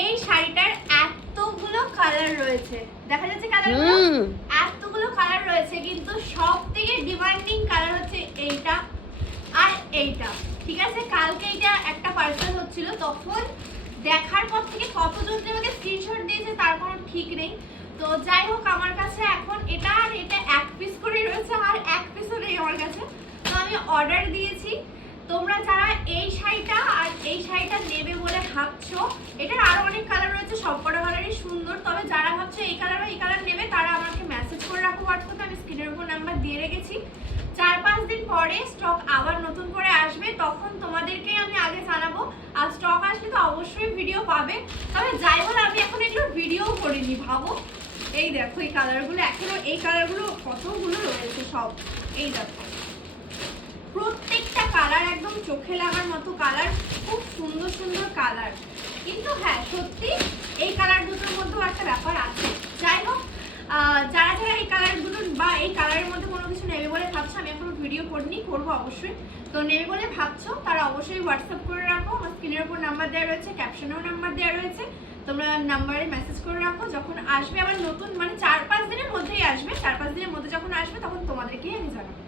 এই শাড়িটার এতগুলো কালার রয়েছে, দেখা যাচ্ছে কালারগুলো, এতগুলো কালার রয়েছে, কিন্তু সব থেকে ডিমান্ডিং কালার হচ্ছে এইটা আর এইটা। ঠিক আছে, কালকে এইটা একটা পার্সেল হচ্ছিল, তখন দেখার পর থেকে কতজন আমাকে স্ক্রিনশট দিয়েছে তার কোনো ঠিক নেই। তো যাই হোক, আমার কাছে এখন এটা আর এটা এক পিস করে রয়েছে, আর এক পিসও নেই আমার কাছে। তো আমি অর্ডার দিয়েছি। তোমরা যারা এই শাড়িটা আর এই শাড়িটা নেবে বলে ভাবছো, এটার আরো অনেক কালার রয়েছে, সবকটা কালারই সুন্দর, তবে যারা ভাবছো এই কালার বা এই কালার নেবে তারা আমাকে মেসেজ করে রাখো হোয়াটসঅ্যাপে, আমি স্ক্রিনের উপর নাম্বার দিয়ে রেখেছি। 4-5 দিন পরে স্টক আবার নতুন করে আসবে, তখন তোমাদেরকে আমি আগে জানাবো। আর স্টক আসলে তো অবশ্যই ভিডিও পাবে। তবে যাই বলে আমি এখন এগুলো ভিডিও করিনি, ভাবো। এই দেখো এই কালারগুলো, এখনো এই কালারগুলো কতগুলো রয়েছে সব। এই দেখো প্রত্যেকটা কালার একদম চোখে লাগার মতো কালার, খুব সুন্দর সুন্দর কালার। কিন্তু হ্যাঁ, সত্যি এই কালার দুটোর মধ্যেও একটা ব্যাপার আছে। যাই হোক, যারা যারা এই কালারগুলো বা এই কালারের মধ্যে কোনো কিছু নেবে বলে ভাবছো, আমি এখনো ভিডিও করিনি, করবো অবশ্যই। তো নেবে বলে ভাবছো তারা অবশ্যই হোয়াটসঅ্যাপ করে রাখো, আমার স্ক্রিনের উপর নাম্বার দেওয়া রয়েছে, ক্যাপশনেও নাম্বার দেওয়া রয়েছে, তোমরা নাম্বারে মেসেজ করে রাখো। যখন আসবে আবার নতুন, মানে 4-5 দিনের মধ্যেই আসবে, 4-5 দিনের মধ্যে যখন আসবে তখন তোমাদেরকেই আমি জানাবো।